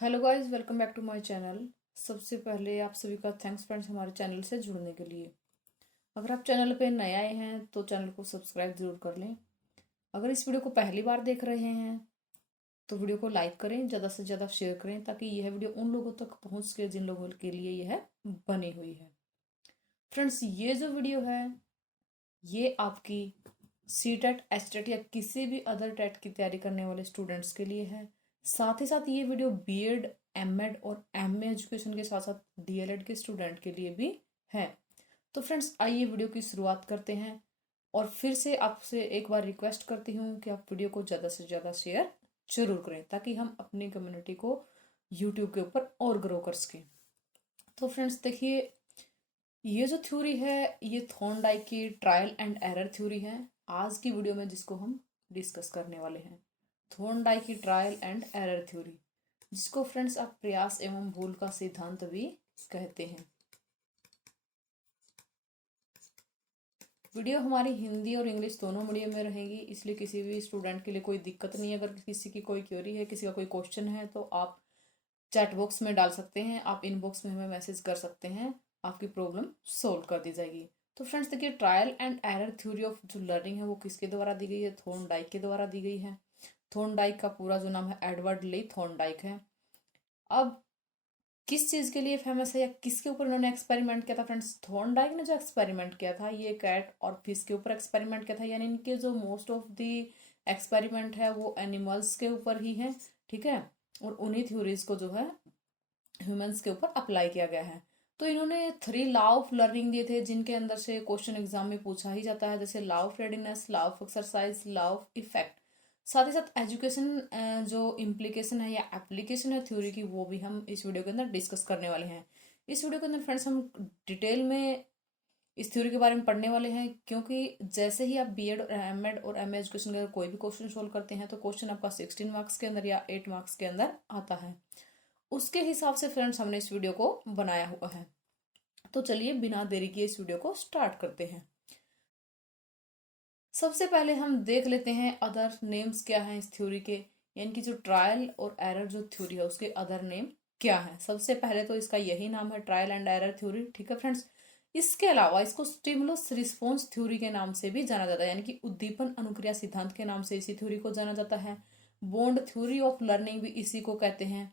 Hello guys, welcome back to my channel. सबसे पहले आप सभी का थैंक्स फ्रेंड्स हमारे चैनल से जुड़ने के लिए। अगर आप चैनल पे नए आए हैं तो चैनल को सब्सक्राइब जरूर कर लें। अगर इस वीडियो को पहली बार देख रहे हैं तो वीडियो को लाइक करें, ज़्यादा से ज़्यादा शेयर करें ताकि यह वीडियो उन लोगों तक पहुंच सके जिन लोगों के लिए यह बनी हुई है। फ्रेंड्स, ये जो वीडियो है ये आपकी सी टेट, एच टेट या किसी भी अदर टेट की तैयारी करने वाले स्टूडेंट्स के लिए है। साथ ही साथ ये वीडियो बीएड, एमएड और एमए एजुकेशन के साथ साथ डीएलएड के स्टूडेंट के लिए भी है। तो फ्रेंड्स, आइए वीडियो की शुरुआत करते हैं। और फिर से आपसे एक बार रिक्वेस्ट करती हूँ कि आप वीडियो को ज़्यादा से ज़्यादा शेयर जरूर करें ताकि हम अपनी कम्युनिटी को यूट्यूब के ऊपर और ग्रो कर सकें। तो फ्रेंड्स देखिए, ये जो थ्योरी है ये थॉर्नडाइक की ट्रायल एंड एरर थ्योरी है आज की वीडियो में जिसको हम डिस्कस करने वाले हैं। थॉर्नडाइक की ट्रायल एंड एरर थ्योरी, जिसको फ्रेंड्स आप प्रयास एवं भूल का सिद्धांत भी कहते हैं। वीडियो हमारी हिंदी और इंग्लिश दोनों मीडियम में रहेगी, इसलिए किसी भी स्टूडेंट के लिए कोई दिक्कत नहीं है। अगर किसी की कोई क्वेरी है, किसी का कोई क्वेश्चन है तो आप चैट बॉक्स में डाल सकते हैं, आप इनबॉक्स में हमें मैसेज कर सकते हैं, आपकी प्रॉब्लम सोल्व कर दी जाएगी। तो फ्रेंड्स देखिए, trial and error theory of जो लर्निंग है वो किसके द्वारा दी गई है? थॉर्नडाइक के द्वारा दी गई है। थॉर्नडाइक का पूरा जो नाम है एडवर्ड ली थॉर्नडाइक है। अब किस चीज के लिए फेमस है या किसके ऊपर इन्होंने एक्सपेरिमेंट किया था? फ्रेंड्स, थॉर्नडाइक ने जो एक्सपेरिमेंट किया था ये कैट और फिश के ऊपर एक्सपेरिमेंट किया था, यानी इनके जो मोस्ट ऑफ द एक्सपेरिमेंट है वो एनिमल्स के ऊपर ही है, ठीक है। और उन्हीं थ्योरीज को जो है ह्यूमंस के ऊपर अप्लाई किया गया है। तो इन्होंने 3 लॉ ऑफ लर्निंग दिए थे जिनके अंदर से क्वेश्चन एग्जाम में पूछा ही जाता है, जैसे law of readiness, law of exercise, law of effect. साथ ही साथ एजुकेशन जो इम्प्लीकेशन है या एप्लीकेशन है थ्योरी की, वो भी हम इस वीडियो के अंदर डिस्कस करने वाले हैं। इस वीडियो के अंदर फ्रेंड्स हम डिटेल में इस थ्योरी के बारे में पढ़ने वाले हैं, क्योंकि जैसे ही आप बीएड और एमएड और एमए एजुकेशन के अंदर कोई भी क्वेश्चन सोल्व करते हैं तो क्वेश्चन आपका 16 मार्क्स के अंदर या 8 मार्क्स के अंदर आता है। उसके हिसाब से फ्रेंड्स हमने इस वीडियो को बनाया हुआ है। तो चलिए बिना देरी किए इस वीडियो को स्टार्ट करते हैं। सबसे पहले हम देख लेते हैं अदर नेम्स क्या हैं इस थ्योरी के, यानी कि जो ट्रायल और एरर जो थ्योरी है उसके अदर नेम क्या है। सबसे पहले तो इसका यही नाम है, ट्रायल एंड एरर थ्योरी, ठीक है फ्रेंड्स। इसके अलावा इसको स्टिमुलस रिस्पॉन्स थ्योरी के नाम से भी जाना जाता है, यानी कि उद्दीपन अनुक्रिया सिद्धांत के नाम से इसी थ्योरी को जाना जाता है। बॉन्ड थ्योरी ऑफ लर्निंग भी इसी को कहते हैं।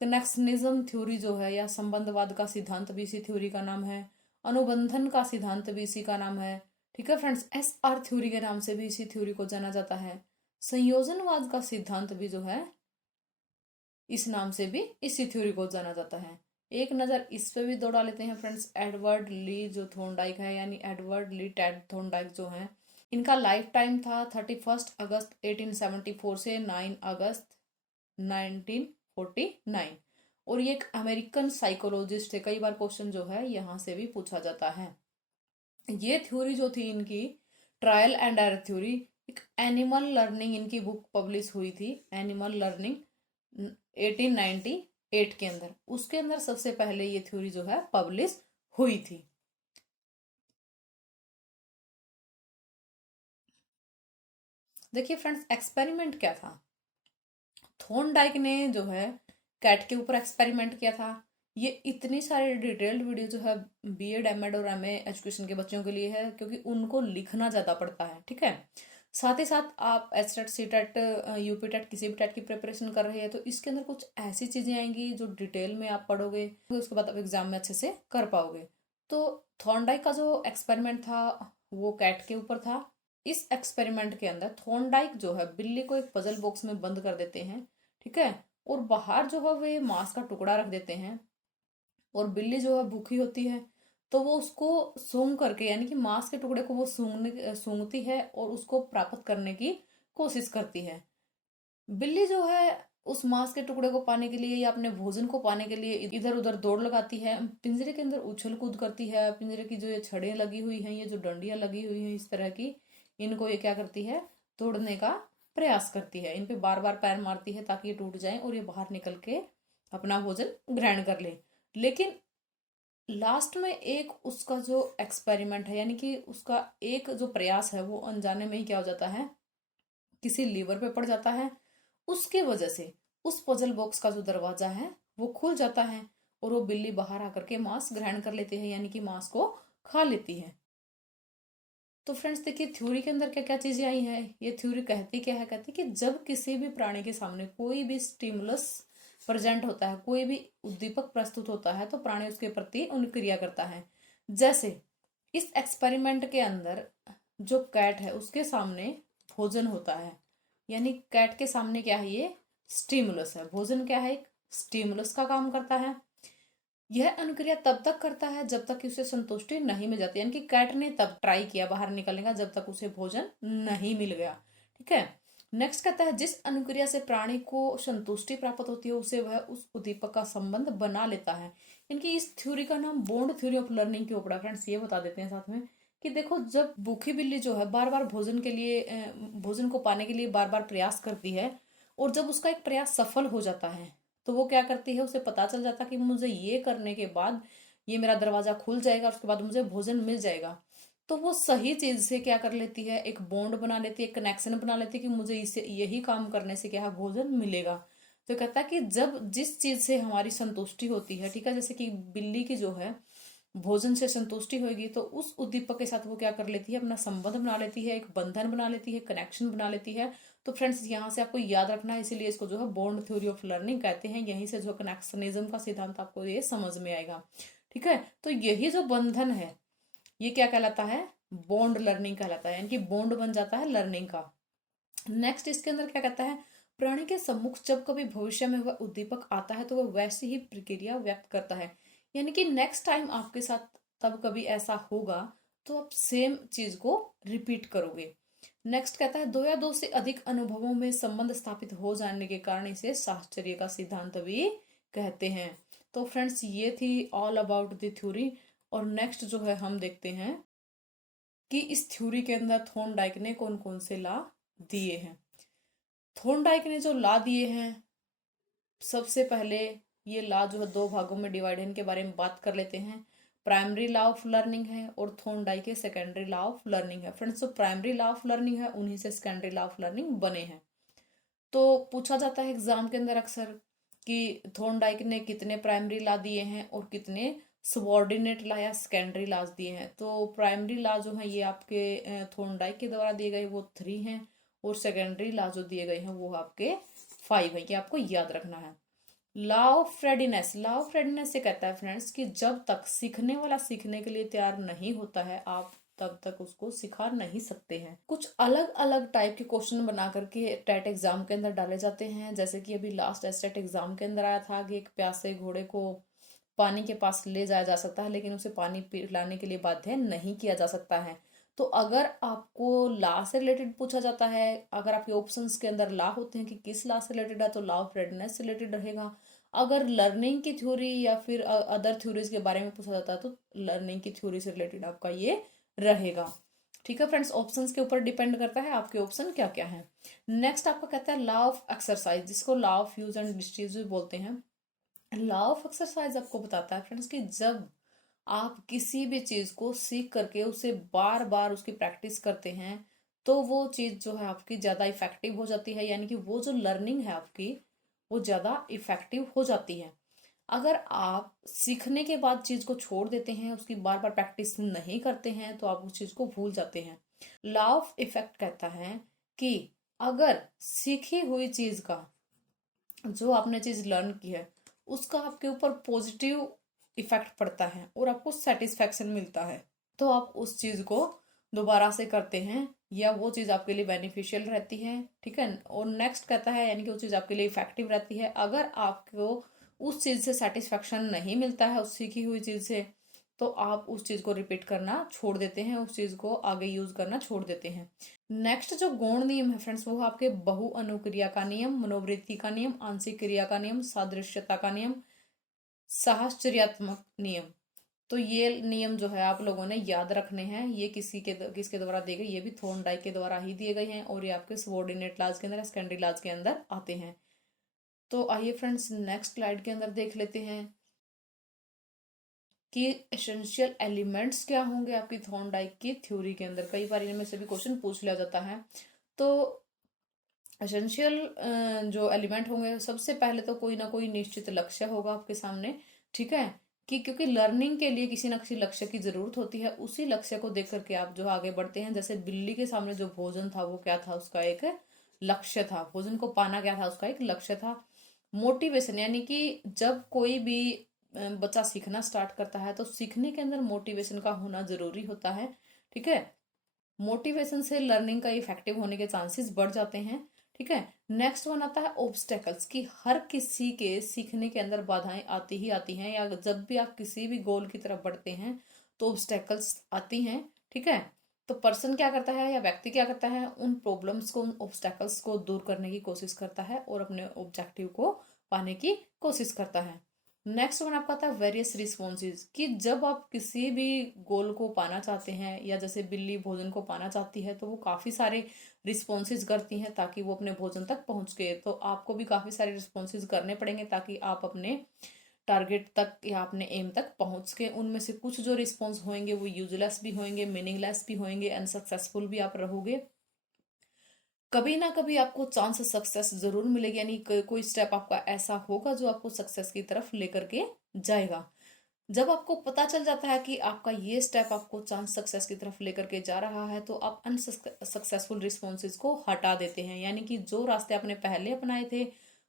कनेक्शनिज्म थ्योरी जो है या संबंधवाद का सिद्धांत भी इसी थ्योरी का नाम है। अनुबंधन का सिद्धांत भी इसी का नाम है, ठीक है फ्रेंड्स। एस आर थ्योरी के नाम से भी इसी थ्योरी को जाना जाता है। संयोजनवाद का सिद्धांत भी जो है इस नाम से भी इसी थ्योरी को जाना जाता है। एक नजर इस पे भी दौड़ा लेते हैं फ्रेंड्स। एडवर्ड ली जो थॉर्नडाइक है, यानी एडवर्ड ली टेड थॉर्नडाइक जो है, इनका लाइफ टाइम था 31 अगस्त 1874 से 9 अगस्त 1949। और ये एक अमेरिकन साइकोलॉजिस्ट है। कई बार क्वेश्चन जो है यहाँ से भी पूछा जाता है। ये थ्योरी जो थी इनकी, ट्रायल एंड एरर थ्योरी, एक एनिमल लर्निंग इनकी बुक पब्लिश हुई थी, एनिमल लर्निंग 1898 के अंदर। उसके अंदर सबसे पहले ये थ्योरी जो है पब्लिश हुई थी। देखिए फ्रेंड्स, एक्सपेरिमेंट क्या था? थॉर्नडाइक ने जो है कैट के ऊपर एक्सपेरिमेंट किया था। ये इतनी सारी डिटेल्ड वीडियो जो है बीएड, एमएड और एमए एजुकेशन के बच्चों के लिए है, क्योंकि उनको लिखना ज्यादा पड़ता है, ठीक है। साथ ही साथ आप H TET, C TET, UP TET, किसी भी टेट की प्रिपरेशन कर रहे हैं तो इसके अंदर कुछ ऐसी चीजें आएंगी जो डिटेल में आप पढ़ोगे, उसके बाद आप एग्जाम में अच्छे से कर पाओगे। तो थॉर्नडाइक का जो एक्सपेरिमेंट था वो कैट के ऊपर था। इस एक्सपेरिमेंट के अंदर थॉर्नडाइक जो है बिल्ली को एक पजल बॉक्स में बंद कर देते हैं, ठीक है। और बाहर जो है वे मांस का टुकड़ा रख देते हैं, और बिल्ली जो है भूखी होती है तो वो उसको सूंघ करके, यानी कि मांस के टुकड़े को वो सूंघती है और उसको प्राप्त करने की कोशिश करती है। बिल्ली जो है उस मांस के टुकड़े को पाने के लिए या अपने भोजन को पाने के लिए इधर उधर दौड़ लगाती है, पिंजरे के अंदर उछल कूद करती है। पिंजरे की जो ये छड़ें लगी हुई हैं, ये जो डंडियां लगी हुई हैं इस तरह की, इनको ये क्या करती है? तोड़ने का प्रयास करती है। इन पे बार बार पैर मारती है ताकि ये टूट जाए और ये बाहर निकल के अपना भोजन ग्रहण कर ले। लेकिन लास्ट में एक उसका जो एक्सपेरिमेंट है, यानी कि उसका एक जो प्रयास है वो अनजाने में ही क्या हो जाता है, किसी लीवर पे पड़ जाता है। उसके वजह से उस पजल बॉक्स का जो दरवाजा है वो खुल जाता है और वो बिल्ली बाहर आकर के मांस ग्रहण कर लेती है, यानी कि मांस को खा लेती है। तो फ्रेंड्स देखिए थ्योरी के अंदर क्या क्या चीजें आई हैं। ये थ्योरी कहती क्या है, कहती कि जब किसी भी प्राणी के सामने कोई भी स्टिमुलस प्रेजेंट होता है, कोई भी उद्दीपक प्रस्तुत होता है, तो प्राणी उसके प्रति अनुक्रिया करता है। जैसे इस एक्सपेरिमेंट के अंदर जो कैट है उसके सामने भोजन होता है, यानी कैट के सामने क्या है, ये स्टिमुलस है। भोजन क्या है, एक स्टिमुलस का काम करता है। यह अनुक्रिया तब तक करता है जब तक कि उसे संतुष्टि नहीं मिल जाती, यानी कि कैट ने तब ट्राई किया बाहर निकलने का जब तक उसे भोजन नहीं मिल गया। ठीक है। नेक्स्ट कहता है जिस अनुक्रिया से प्राणी को संतुष्टि प्राप्त होती है उसे वह उस उद्दीपक का संबंध बना लेता है। इनकी इस थ्योरी का नाम बॉन्ड थ्योरी ऑफ लर्निंग के ऊपर। फ्रेंड्स ये बता देते हैं साथ में कि देखो जब भूखी बिल्ली जो है बार बार भोजन के लिए भोजन को पाने के लिए बार बार प्रयास करती है, और जब उसका एक प्रयास सफल हो जाता है तो वो क्या करती है, उसे पता चल जाता कि मुझे ये करने के बाद ये मेरा दरवाजा खुल जाएगा, उसके बाद मुझे भोजन मिल जाएगा। तो वो सही चीज से क्या कर लेती है, एक बॉन्ड बना लेती है, कनेक्शन बना लेती है कि मुझे इसे यही काम करने से क्या है, भोजन मिलेगा। तो कहता है कि जब जिस चीज से हमारी संतुष्टि होती है, ठीक है, जैसे कि बिल्ली की जो है भोजन से संतुष्टि होगी तो उस उद्दीपक के साथ वो क्या कर लेती है, अपना संबंध बना लेती है, एक बंधन बना लेती है, कनेक्शन बना लेती है। तो फ्रेंड्स यहाँ से आपको याद रखना है, इसीलिए इसको जो है बॉन्ड थ्योरी ऑफ लर्निंग कहते हैं। यहीं से जो कनेक्शनिज्म का सिद्धांत आपको ये समझ में आएगा। ठीक है। तो यही जो बंधन है ये क्या कहलाता है, बॉन्ड लर्निंग कहलाता है, यानी कि बॉन्ड बन जाता है लर्निंग का। नेक्स्ट इसके अंदर क्या कहता है, प्राणी के सम्मुख जब कभी भविष्य में वह उद्दीपक आता है तो वह वैसी ही प्रक्रिया व्यक्त करता है, यानी कि नेक्स्ट टाइम आपके साथ तब कभी ऐसा होगा तो आप सेम चीज को रिपीट करोगे। नेक्स्ट कहता है दो या दो से अधिक अनुभवों में संबंध स्थापित हो जाने के कारण इसे साहचर्य का सिद्धांत भी कहते हैं। तो फ्रेंड्स ये थी ऑल अबाउट द थ्योरी। और नेक्स्ट जो है हम देखते हैं कि इस थ्योरी के अंदर थॉर्नडाइक ने कौन कौन से लॉ दिए हैं। थॉर्नडाइक ने जो लॉ दिए हैं, सबसे पहले ये लॉ जो है दो भागों में डिवाइड है, इनके बारे में बात कर लेते हैं। प्राइमरी लॉ ऑफ लर्निंग है और थॉर्नडाइक के सेकेंडरी लॉ ऑफ लर्निंग है। फ्रेंड्स जो प्राइमरी लॉ ऑफ लर्निंग है उन्हीं से सेकेंडरी लॉ ऑफ लर्निंग बने हैं। तो पूछा जाता है एग्जाम के अंदर अक्सर कि थॉर्नडाइक ने कितने प्राइमरी लॉ दिए हैं और कितने सबऑर्डिनेट लॉ या सेकेंडरी लॉज दिए हैं। तो प्राइमरी लॉ जो है ये आपके थॉर्नडाइक के द्वारा दिए गए वो 3 हैं, और सेकेंडरी लॉ जो दिए गए हैं वो आपके 5 है। ये आपको याद रखना है। Law of readiness, law of readiness से कहता है फ्रेंड्स कि जब तक सीखने वाला सीखने के लिए तैयार नहीं होता है आप तब तक उसको सिखा नहीं सकते हैं। कुछ अलग अलग टाइप के क्वेश्चन बना करके टेट एग्जाम के अंदर डाले जाते हैं, जैसे कि अभी लास्ट एस्टेट एग्जाम के अंदर आया था कि एक प्यासे घोड़े को पानी के पास ले जाया जा सकता है लेकिन उसे पानी पिलाने के लिए बाध्य नहीं किया जा सकता है। तो अगर आपको लॉ से रिलेटेड पूछा जाता है, अगर आपके ऑप्शंस के अंदर लॉ होते हैं कि किस लॉ से रिलेटेड है, तो लॉ ऑफ रेडनेस से रिलेटेड रहेगा। अगर लर्निंग की थ्योरी या फिर अदर थ्योरीज के बारे में पूछा जाता है तो लर्निंग की थ्योरी से रिलेटेड आपका ये रहेगा। ठीक है फ्रेंड्स, ऑप्शंस के ऊपर डिपेंड करता है आपके ऑप्शन क्या क्या है। नेक्स्ट आपका कहता है लॉ ऑफ एक्सरसाइज, जिसको लॉ ऑफ यूज एंड डिस्ट्रीज भी बोलते हैं। लॉ ऑफ एक्सरसाइज आपको बताता है फ्रेंड्स कि जब आप किसी भी चीज को सीख करके उसे बार बार उसकी प्रैक्टिस करते हैं तो वो चीज जो है आपकी ज्यादा इफेक्टिव हो जाती है, यानी कि वो जो लर्निंग है आपकी वो ज्यादा इफेक्टिव हो जाती है। अगर आप सीखने के बाद चीज को छोड़ देते हैं, उसकी बार बार प्रैक्टिस नहीं करते हैं, तो आप उस चीज को भूल जाते हैं। लॉ ऑफ इफेक्ट कहता है कि अगर सीखी हुई चीज का, जो आपने चीज लर्न की है उसका आपके ऊपर पॉजिटिव इफेक्ट पड़ता है और आपको सेटिस्फेक्शन मिलता है, तो आप उस चीज को दोबारा से करते हैं या वो चीज आपके लिए बेनिफिशियल रहती है। ठीक है। और नेक्स्ट कहता है यानी कि वो चीज आपके लिए इफेक्टिव रहती है। अगर आपको उस चीज से सेटिस्फेक्शन नहीं मिलता है उस सीखी हुई चीज से, तो आप उस चीज को रिपीट करना छोड़ देते हैं, उस चीज को आगे यूज करना छोड़ देते हैं। नेक्स्ट जो गौण नियम है फ्रेंड्स वो आपके बहु अनुक्रिया का नियम, मनोवृत्ति का नियम, आंशिक क्रिया का नियम, सादृश्यता का नियम, साहचर्यात्मक नियम। तो ये नियम जो है आप लोगों ने याद रखने हैं। ये किसके द्वारा दिए गए, ये भी थॉर्नडाइक के द्वारा ही दिए गए हैं और ये आपके सबऑर्डिनेट लॉज के अंदर, सेकेंडरी लॉज के अंदर आते हैं। तो आइए फ्रेंड्स नेक्स्ट स्लाइड के अंदर देख लेते हैं कि एसेंशियल एलिमेंट्स क्या होंगे आपकी थॉर्नडाइक की थ्योरी के अंदर। कई बार इनमें से भी क्वेश्चन पूछ लिया जाता है। तो एसेंशियल जो एलिमेंट होंगे, सबसे पहले तो कोई ना कोई निश्चित लक्ष्य होगा आपके सामने, ठीक है, कि क्योंकि लर्निंग के लिए किसी ना किसी लक्ष्य की जरूरत होती है, उसी लक्ष्य को देख करके आप जो आगे बढ़ते हैं। जैसे बिल्ली के सामने जो भोजन था वो क्या था, उसका एक लक्ष्य था, भोजन को पाना क्या था, उसका एक लक्ष्य था। मोटिवेशन यानी कि जब कोई भी बच्चा सीखना स्टार्ट करता है तो सीखने के अंदर मोटिवेशन का होना जरूरी होता है, ठीक है। मोटिवेशन से लर्निंग का इफेक्टिव होने के चांसेस बढ़ जाते हैं, ठीक है। नेक्स्ट वन आता है ऑब्स्टेकल्स, कि हर किसी के सीखने के अंदर बाधाएं आती ही आती हैं, या जब भी आप किसी भी गोल की तरफ बढ़ते हैं तो ऑब्स्टेकल्स आती हैं, ठीक है। तो पर्सन क्या करता है या व्यक्ति क्या करता है, उन प्रॉब्लम्स को, उन ऑब्स्टेकल्स को दूर करने की कोशिश करता है और अपने ऑब्जेक्टिव को पाने की कोशिश करता है। नेक्स्ट वन आपका आता है वेरियस रिस्पॉन्सेज, कि जब आप किसी भी गोल को पाना चाहते हैं, या जैसे बिल्ली भोजन को पाना चाहती है तो वो काफ़ी सारे रिस्पॉन्सेज करती हैं ताकि वो अपने भोजन तक पहुंच गए। तो आपको भी काफ़ी सारे रिस्पॉन्सेज करने पड़ेंगे ताकि आप अपने टारगेट तक या अपने एम तक पहुंच के। उनमें से कुछ जो रिस्पॉन्स होंगे वो यूजलेस भी होंगे, मीनिंगलेस भी होंगे, अनसक्सेसफुल भी आप रहोगे। कभी ना कभी आपको चांस सक्सेस जरूर मिलेगी, यानी कोई स्टेप आपका ऐसा होगा जो आपको सक्सेस की तरफ लेकर के जाएगा। जब आपको पता चल जाता है कि आपका ये स्टेप आपको चांस सक्सेस की तरफ लेकर के जा रहा है, तो आप अनसक्सेसफुल रिस्पॉन्सेज को हटा देते हैं, यानी कि जो रास्ते आपने पहले अपनाए थे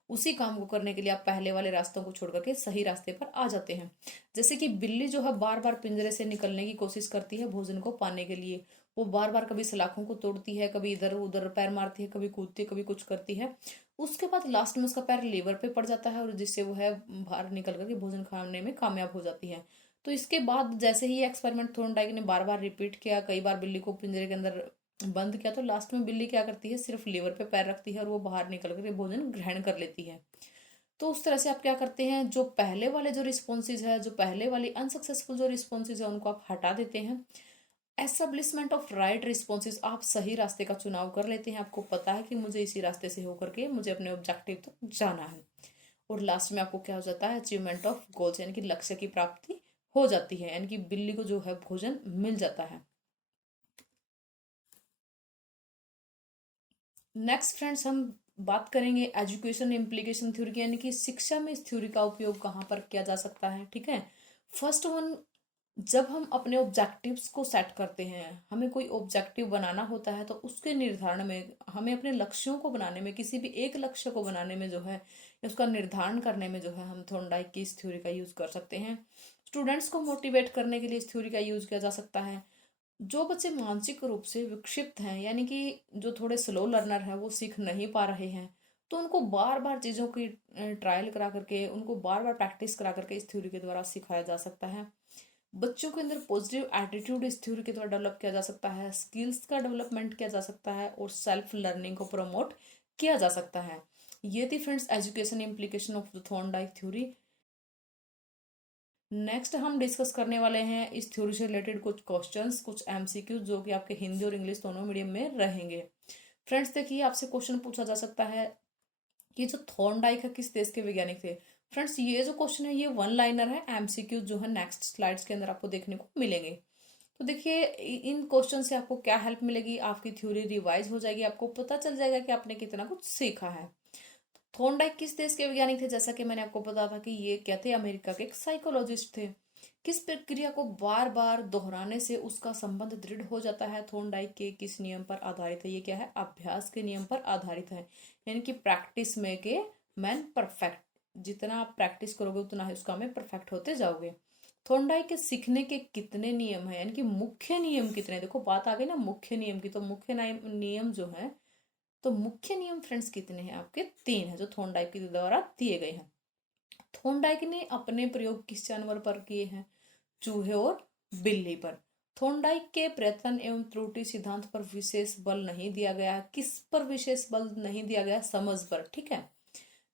उसी काम को करने के लिए आप पहले वाले रास्तों को छोड़ करके सही रास्ते पर आ जाते हैं। जैसे कि बिल्ली जो है बार बार पिंजरे से निकलने की कोशिश करती है भोजन को पाने के लिए, वो बार बार कभी सलाखों को तोड़ती है, कभी इधर उधर पैर मारती है, कभी कूदती है, कभी कुछ करती है। उसके बाद लास्ट में उसका पैर लीवर पे पड़ जाता है और जिससे वो है बाहर निकल करके भोजन खाने में कामयाब हो जाती है। तो इसके बाद जैसे ही एक्सपेरिमेंट थोर्नडाइक ने बार बार रिपीट किया, कई बार बिल्ली को पिंजरे के अंदर बंद किया, तो लास्ट में बिल्ली क्या करती है, सिर्फ लीवर पे पैर रखती है और वो बाहर निकल करके भोजन ग्रहण कर लेती है। तो उस तरह से आप क्या करते हैं, जो पहले वाले जो रिस्पॉन्सेज है, जो पहले वाली अनसक्सेसफुल जो रिस्पॉन्सेज है, उनको आप हटा देते हैं। एस्टेब्लिशमेंट ऑफ राइट रिस्पॉन्सेज, आप सही रास्ते का चुनाव कर लेते हैं, आपको पता है कि मुझे इसी रास्ते से होकर के मुझे अपने ऑब्जेक्टिव तक जाना है। और लास्ट में आपको क्या हो जाता है, अचीवमेंट ऑफ गोल्स, यानी कि लक्ष्य की प्राप्ति हो जाती है, यानी कि बिल्ली को जो है भोजन मिल जाता है। नेक्स्ट फ्रेंड्स, हम बात करेंगे एजुकेशन इम्प्लीकेशन थ्योरी की, यानी कि शिक्षा में इस थ्योरी का उपयोग कहाँ पर किया जा सकता है, ठीक है। फर्स्ट वन, जब हम अपने ऑब्जेक्टिव्स को सेट करते हैं, हमें कोई ऑब्जेक्टिव बनाना होता है, तो उसके निर्धारण में, हमें अपने लक्ष्यों को बनाने में, किसी भी एक लक्ष्य को बनाने में जो है, या उसका निर्धारण करने में जो है, हम थॉर्नडाइक की इस थ्योरी का यूज कर सकते हैं। स्टूडेंट्स को मोटिवेट करने के लिए इस थ्योरी का यूज किया जा सकता है। जो बच्चे मानसिक रूप से विक्षिप्त हैं, यानी कि जो थोड़े स्लो लर्नर हैं, वो सीख नहीं पा रहे हैं, तो उनको बार बार चीज़ों की ट्रायल करा करके, उनको बार बार प्रैक्टिस करा करके इस थ्योरी के द्वारा सिखाया जा सकता है। बच्चों के अंदर पॉजिटिव एटीट्यूड इस थ्योरी के द्वारा डेवलप किया जा सकता है, स्किल्स का डेवलपमेंट किया जा सकता है, और सेल्फ लर्निंग को प्रमोट किया जा सकता है। ये थी friends education implication of the Thorndike theory. Next हम डिस्कस करने वाले हैं इस थ्योरी से रिलेटेड कुछ क्वेश्चंस, कुछ एमसीक्यू, जो कि आपके हिंदी और इंग्लिश दोनों मीडियम में रहेंगे। फ्रेंड्स देखिए, आपसे क्वेश्चन पूछा जा सकता है कि जो थॉर्नडाइक है किस देश के वैज्ञानिक थे। फ्रेंड्स ये जो क्वेश्चन है ये वन लाइनर है, एमसीक्यू जो है नेक्स्ट स्लाइड्स के अंदर आपको देखने को मिलेंगे। तो देखिए, इन क्वेश्चन से आपको क्या हेल्प मिलेगी, आपकी थ्योरी रिवाइज हो जाएगी, आपको पता चल जाएगा कि आपने कितना कुछ सीखा है। थॉर्नडाइक किस देश के वैज्ञानिक थे, जैसा कि मैंने आपको बताया था कि ये क्या थे, अमेरिका के एक साइकोलॉजिस्ट थे। किस प्रक्रिया को बार बार दोहराने से उसका संबंध दृढ़ हो जाता है, थॉर्नडाइक के किस नियम पर आधारित है, ये क्या है, अभ्यास के नियम पर आधारित है, यानी कि प्रैक्टिस में के मैन परफेक्ट, जितना आप प्रैक्टिस करोगे उतना ही उसका में परफेक्ट होते जाओगे। थॉर्नडाइक के सीखने के कितने नियम है, यानी कि मुख्य नियम कितने, देखो बात आ गई ना मुख्य नियम की, तो मुख्य नियम जो है, तो मुख्य नियम फ्रेंड्स कितने हैं आपके, 3 है, जो थॉर्नडाइक के द्वारा दिए गए हैं। थॉर्नडाइक ने अपने प्रयोग किस जानवर पर किए हैं, चूहे और बिल्ली पर। थॉर्नडाइक के प्रयत्न एवं त्रुटि सिद्धांत पर विशेष बल नहीं दिया गया, किस पर विशेष बल नहीं दिया गया, समझ पर, ठीक है।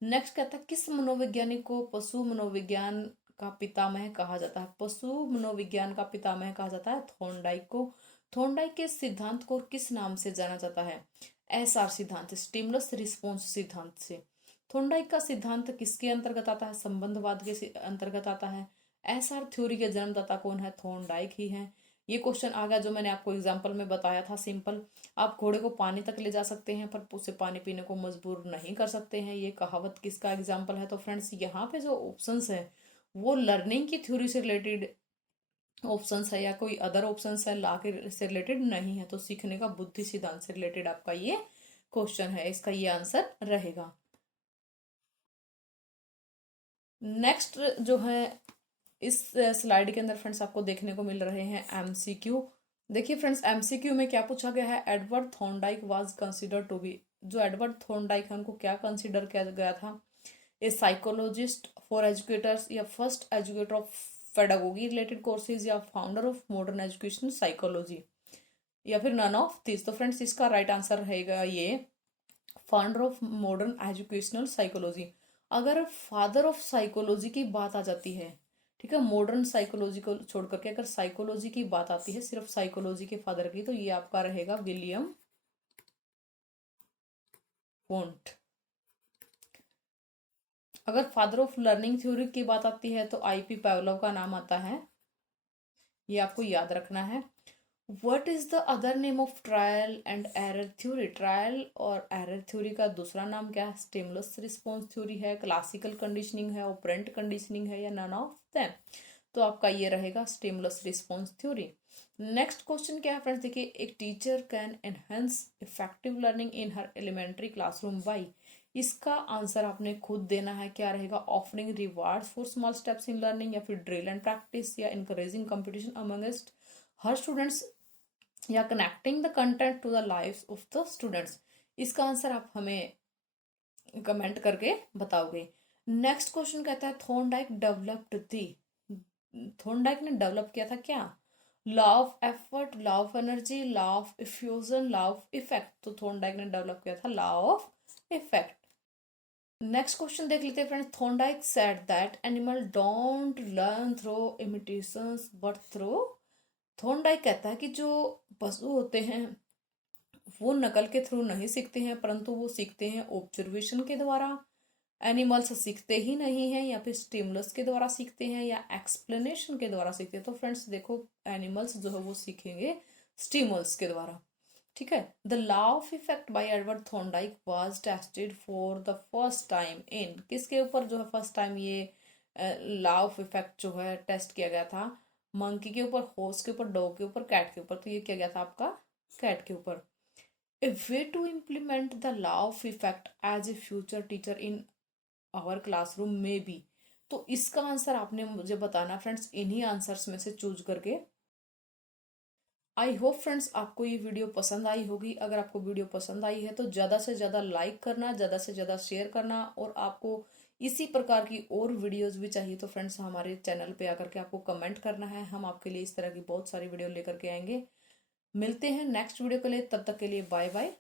नेक्स्ट कहता है किस मनोवैज्ञानिक को पशु मनोविज्ञान का पितामह कहा जाता है, पशु मनोविज्ञान का पितामह कहा जाता है थॉर्नडाइक को। थॉर्नडाइक के सिद्धांत को किस नाम से जाना जाता है, एसआर सिद्धांत, स्टिमुलस रिस्पॉन्स सिद्धांत से। थॉर्नडाइक का सिद्धांत किसके अंतर्गत आता है, संबंधवाद के अंतर्गत आता है। एसआर थ्योरी के जन्मदाता कौन है, थॉर्नडाइक ही है। ये क्वेश्चन आ गया जो मैंने आपको एग्जाम्पल में बताया था, सिंपल। आप घोड़े को पानी तक ले जा सकते हैं पर उसे पानी पीने को मजबूर नहीं कर सकते हैं। ये कहावत किसका एग्जाम्पल है? तो फ्रेंड्स यहाँ पे जो ऑप्शंस है वो लर्निंग की थ्योरी से रिलेटेड ऑप्शंस है या कोई अदर ऑप्शंस है, लॉ के से रिलेटेड नहीं है। तो सीखने का बुद्धि सिद्धांत से रिलेटेड आपका ये क्वेश्चन है, इसका ये आंसर रहेगा। नेक्स्ट जो है इस स्लाइड के अंदर फ्रेंड्स आपको देखने को मिल रहे हैं एमसीक्यू। देखिए फ्रेंड्स, एमसीक्यू में क्या पूछा गया है? Edward Thorndike was consider to be, जो एडवर्ड थॉर्नडाइक है उनको क्या कंसीडर किया गया था? ए साइकोलॉजिस्ट फॉर एजुकेटर्स, या first educator of pedagogy related courses, या founder of modern education psychology, या फिर नन ऑफ दिस। तो फ्रेंड्स इसका राइट आंसर रहेगा ये founder of modern educational psychology. अगर फादर ऑफ साइकोलॉजी की बात आ जाती है, ठीक है, मॉडर्न साइकोलॉजी को छोड़ करके अगर साइकोलॉजी की बात आती है, सिर्फ साइकोलॉजी के फादर की, तो ये आपका रहेगा विलियम वोंट। अगर फादर ऑफ लर्निंग थ्योरी की बात आती है तो आईपी पावलोव का नाम आता है, ये आपको याद रखना है। What is the other name of trial and error theory? Trial और एरर थ्योरी का दूसरा नाम क्या है? स्टिमुलस रिस्पॉन्स थ्योरी है, क्लासिकल कंडीशनिंग है, ऑपरेंट कंडीशनिंग है, या नन ऑफ देम। तो आपका ये रहेगा stimulus response theory. Next question क्या है फ्रेंड्स? देखिए, एक teacher can enhance effective learning in her elementary classroom by. इसका आंसर आपने खुद देना है, क्या रहेगा? Offering rewards for small steps in learning, या फिर ड्रिल एंड प्रैक्टिस, या encouraging competition amongst her students, या connecting the content to the lives of the students. इसका आंसर आप हमें कमेंट करके बताओगे। नेक्स्ट क्वेश्चन कहता है थॉर्नडाइक डेवलप्ड दी, थॉर्नडाइक ने डेवलप किया था क्या? Law of effort, law of energy, law of effusion, law of effect. तो थॉर्नडाइक ने डेवलप किया था law of effect. Next question देख लेते हैं friends. Thorndike said that animal don't learn through imitations but through, Thorndike कहता है कि जो पशु होते हैं वो नकल के थ्रू नहीं सीखते हैं, परंतु वो सीखते हैं ऑब्जर्वेशन के द्वारा। एनिमल्स सीखते ही नहीं हैं, या फिर स्टिमुलस के द्वारा सीखते हैं, या एक्सप्लेनेशन के द्वारा सीखते हैं। तो फ्रेंड्स देखो, एनिमल्स जो है वो सीखेंगे स्टिमुलस के द्वारा, ठीक है। The law of effect bye Edward Thorndike was tested for the first time in, किसके ऊपर जो है फर्स्ट टाइम ये लॉ ऑफ इफेक्ट जो है टेस्ट किया गया था? मंकी के ऊपर, हॉर्स के ऊपर, डॉग के ऊपर, कैट के ऊपर। तो ये किया गया था आपका कैट के ऊपर। A way to implement the law of effect as a future teacher in our classroom में बी। तो इसका आंसर आपने मुझे बताना फ्रेंड्स इन्हीं आंसर्स में से चूज करके। आई होप फ्रेंड्स आपको ये वीडियो पसंद आई होगी। अगर आपको वीडियो पसंद आई है तो ज़्यादा से ज़्यादा लाइक करना, ज़्यादा से ज़्यादा शेयर करना, और आपको इसी प्रकार की और वीडियोस भी चाहिए तो फ्रेंड्स हमारे चैनल पे आकर के आपको कमेंट करना है। हम आपके लिए इस तरह की बहुत सारी वीडियो लेकर के आएंगे। मिलते हैं नेक्स्ट वीडियो के लिए, तब तक के लिए बाय बाय।